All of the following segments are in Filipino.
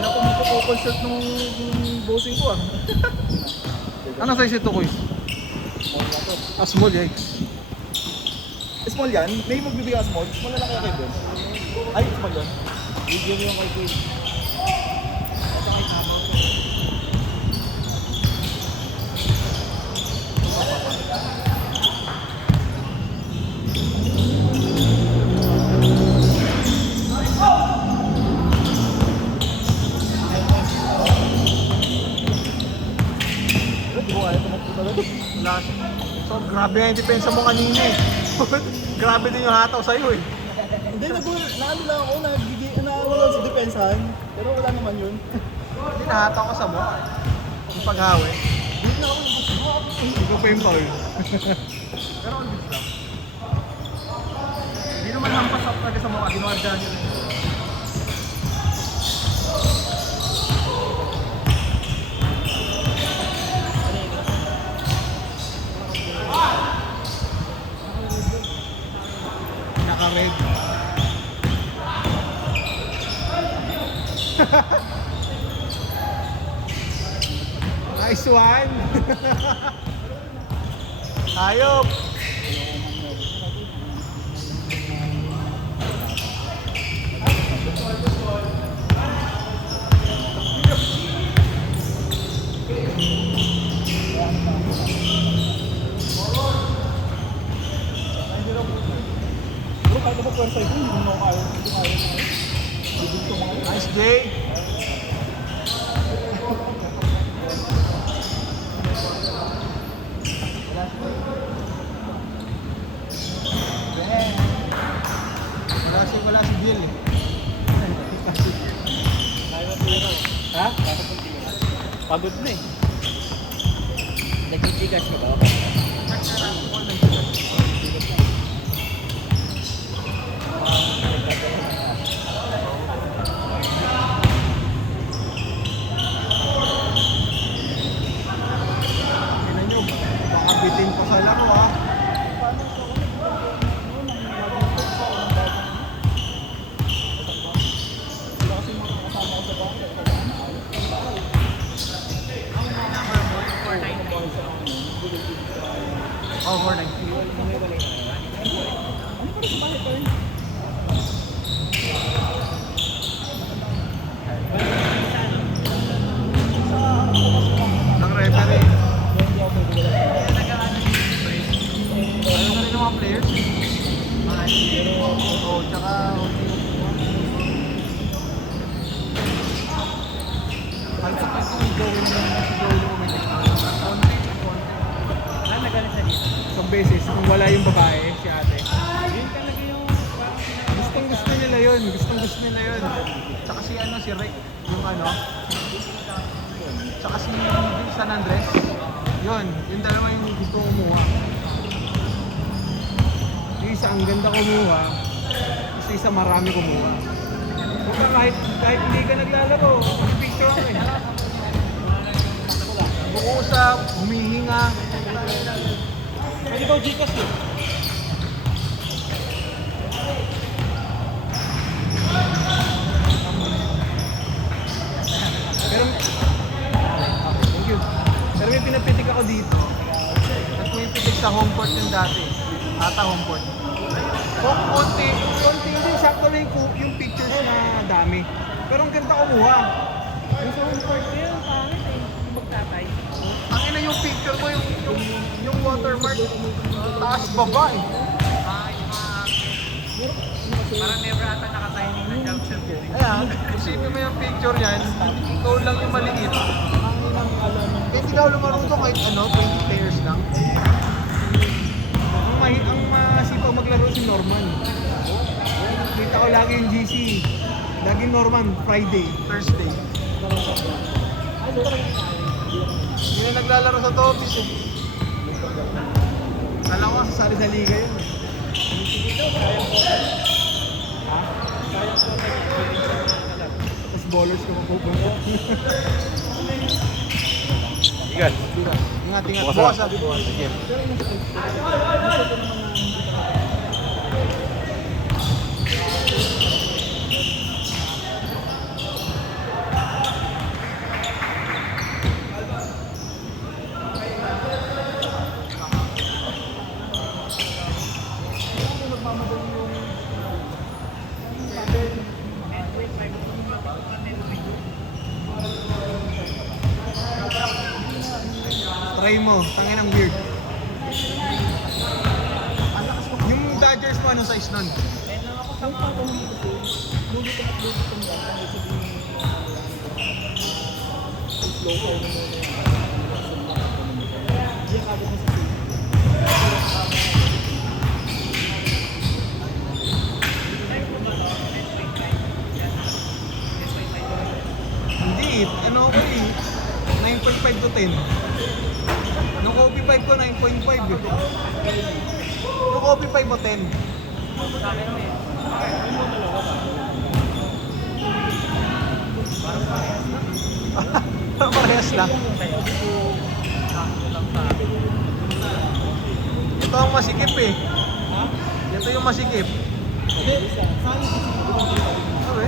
na ako magpo-concert nung bossing ko ah. Ano size ito, Kuy? Small na to. Ah, small eh. Small yan? May magbibigay ka small? Small na lang kaya kayo doon? Ay, small yan? Video mo yung kay Queen. Ito kay Tamo. Hindi ko kaya tumakbo talaga. Wala siya. So, grabe nga yung depensa mo kanina eh. Grabe din yung hataw sa'yo eh. Hindi, naano lang ako, nawala sa depensahan. Pero wala naman yun. Hindi, nahataw ka sa mukha. Yung paghawi. Hindi na ako nabasok. Ikaw pa yung foul. Pero on this lang. Hindi naman hampas up talaga sa mukha. Ginuwardahan yun. Naka-red. Nice one! Ayop! Pero kahit ako pwersa ito, hindi naman ako kaya. Hindi ko kaya. Bibig ko mga yun. Nice day! Wala si Bill eh. Ha? Pagod na eh. Nagtitigas ka ba? Tingnan nyo, baka bitin pa sa laro ah. Wala kasi mga kasama ko sa bahay. Oh, 490. Ano pa rin sa bahay pa rin? Ng referee. Hindi ako pwede wala. Ano na rin ng mga players? Oo, tsaka... Ang kapag kung gawin mo si Joey Luminig, konti. Ah, nagalit na dito. Isang beses, kung wala yung babae, si ate. Yun talaga yung parang Gustong gusto nila yun, gustong gusto nila yun. Tsaka si ano, si Rick, yung ano. Tsaka si San Andres. Yun, yung dalawa yung gusto kumuha. Yung isa ang ganda kumuha, isa marami kumuha. Kung kahit hindi ka naglalaro, picture ako eh. Bukusap, humihinga. pwede ba Gcash yun? Pero, thank you. Pero may pinapitik ako dito. At may pitik sa home port yung dati. Ata home port. Konti hindi. Sakto lang yung pictures na dami. Pero ang ganda kumuha. Yung sa home court ko yun, pangit eh. Yung magtatay. Ang ina yung picture ko, yung watermark. Taas baba eh. Parang never ata nakatiming na jump shot yun eh. Ayan, isipin mo yung picture yan. Ikaw lang yung maliit. Kahit ikaw lumaruto kahit ano, 20 players lang. Ang masipag maglaro si Norman. Kita ko lagi yung GC. Lagi Norman, Friday, Thursday. Hindi na naglalaro sa Topis eh. Alam ko, sasali sa liga yun. Ha? Tapos ballers ko mapupunta. Igan. Ingat. Bukas Bukas na. sabi ko. Sige. Try mo, tangin ang weird. Yung Dodgers mo, anong size nun? Yung papa mo dito, lugit ang yan. Ang sabihin slow ko na muna yung hindi ang kagad mo sa safety. Hindi, ano ko eh. 9.5 to 10. Nung Kobe 5 ko, 9.5 eh. Nung Kobe 5 mo, 10. Parang parehas lang. Ito ang masikip eh. Ito yung masikip. Okay.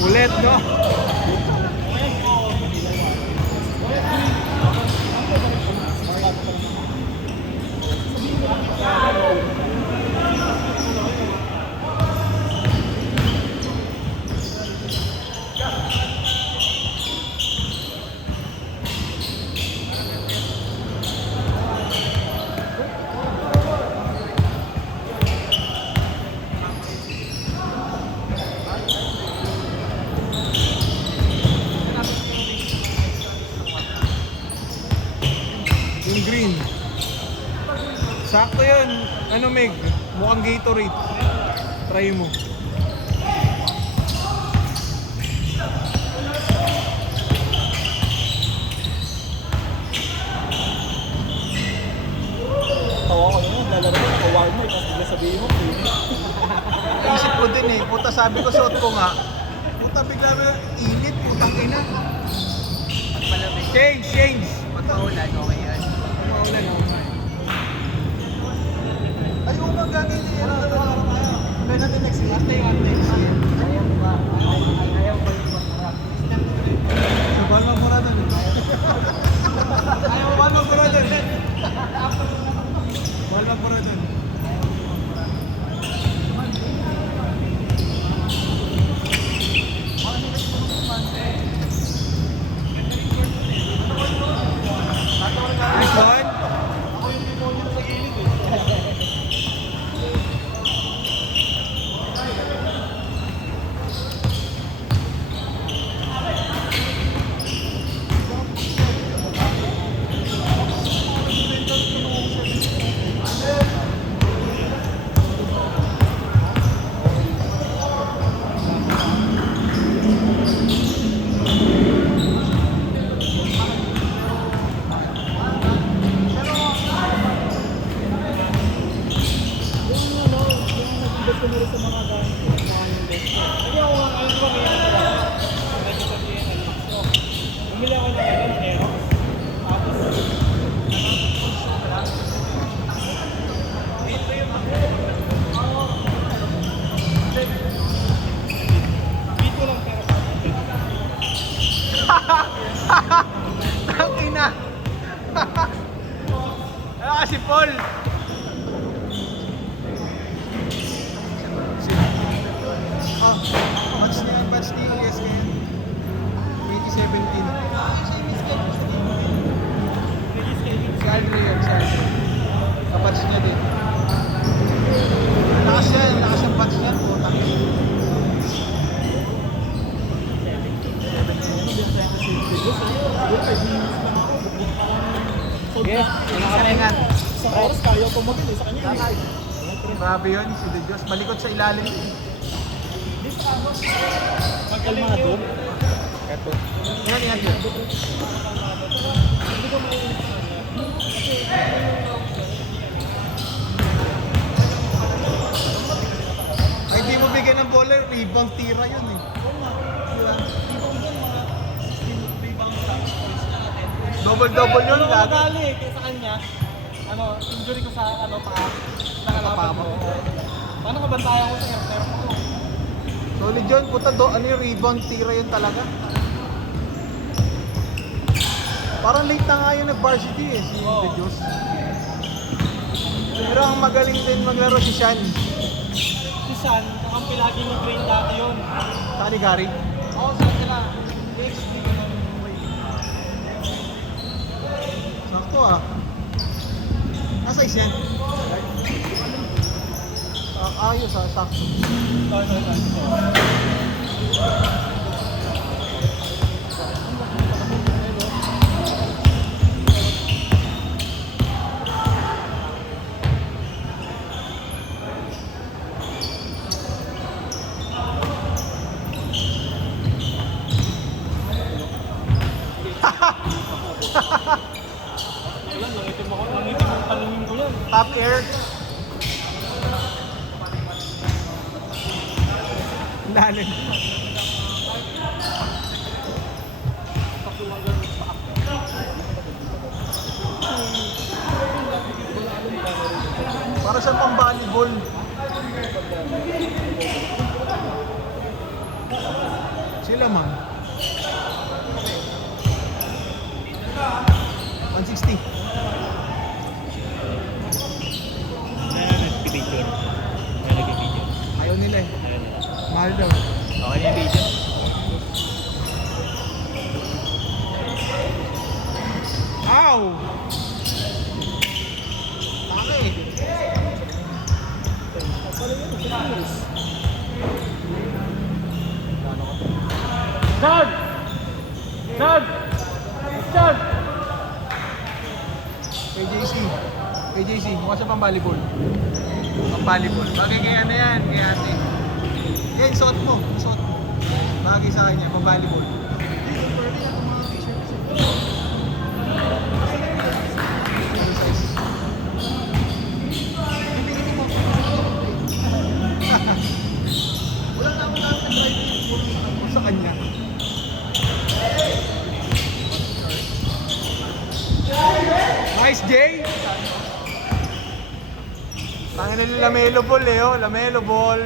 Ulit, no? Yung green. Sakto yun. Ano, Meg? Mukhang Gatorade. Try mo. Tawa ko naman, lalaro ko sa Walmart, tapos bigla sabihin mo, Isip ko din eh. Puta, sabi ko, suot ko nga. Puta, bigla mo init. Putang ina. Change, change. Pag maulan, okay yan. Maulan, okay. Ay, yung mga gagawin niya. Kaya natin next year. Next year. Sabal mo muna doon. Ayaw mo muna doon. Bal mo muna doon. Nice one. ko muna sa mga gamit ko, mga investor. Hindi ako, ayun ko ngayon na pala. Medyo sabihin ang max ko. Bumili ako ng Aerox. Tapos, ito yung dito lang pero Tangina. Ano kasi Paul? Ah, batch ni yes ngayon. 2017. Si Aldrin yun, si Aldrin. Kapatch niya din. Lakas yung batch niya. Putang ina. Yes, nakaringan. sa oras tayo pumagin sa kanya. Grabe yun, si De Dios. Malikot sa ilalim. Kalmado. Ito. Yan yun. rebound tira yun eh. Oo nga. Diba? Rebound yun, mga 16 rebound shots. Points na natin. Double-double yun Ano lagi. magali kaya sa kanya, ano, injury ko sa ano paa. Nakalaban ko. Paano kabantayan ko sa airfare ko? Solid yun, puta do, ano yung rebound tira yun talaga. Parang late na nga yun nag-varsity eh, si Oo. De Dios. Pero ang magaling din maglaro si Sean. Si San, ang pilagi ni Green dati yun. Saan ni Gary? Oo, saan sila? PhD ko ng Sakto ah. Nasa is yan? Ayos ah, sakto. Wala, nangitim ako. Nangitim ang talungin ko yan. Top air. Lalim. Para sa pang volleyball. Sila man. 160. Nag-video. Nag-video. Ayaw nila eh. Mahal daw. Okay na yung video. Ow! Okay. Chad! Chad! Chad! KJC. KJC. Mukha siya pang volleyball. Pang volleyball. Bagay kay ano yan, kay ate. Yan, suot mo. Suot mo. Bagay sa kanya, pang volleyball. Size. Pipilitin mo. Wala na ako dapat nag-drive sa kanya. Nice, Jay! Tangin na Lamelo Ball eh, oh. Lamelo Ball.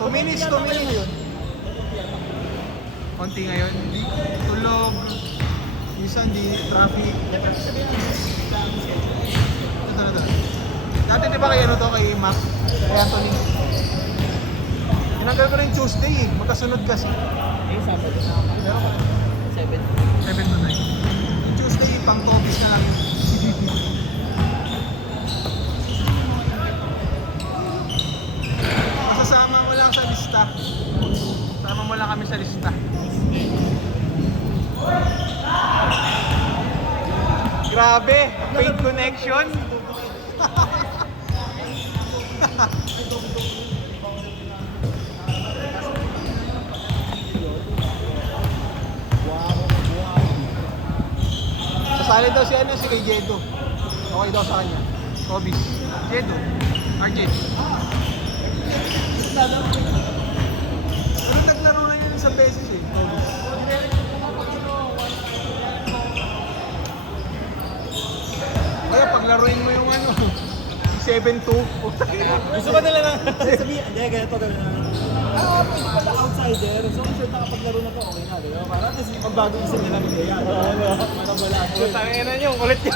2 minutes, 2 minutes. Konti ngayon. Hindi tulog. Minsan di traffic. Ito. Dati di ba kay ano to, kay Mac? Kay Anthony? Tinanggal ko rin Tuesday eh. Magkasunod kasi. Eh, Sabado na ako. Pero 7. 7 to 9. Yung Tuesday, pang topis na lang yun. Masasama ko lang sa lista. Sama mo lang kami sa lista. Grabe, paid connection. Sasali daw si ano, si kay Jedo. Okay daw sa kanya. Tobis. Jedo. RJ. Pero naglaro na yun isang beses eh. Tobis. Kaya paglaruin mo yung ano, 7-2. Gusto ko nila na sabihin, hindi, ganito gawin na. Pwede pala outsider. So, sure nakapaglaro na to, okay na, di ba? Para kasi magbago isip nila ng ideya. Oo, ano? Parang wala. Tangina nyo, kulit nyo.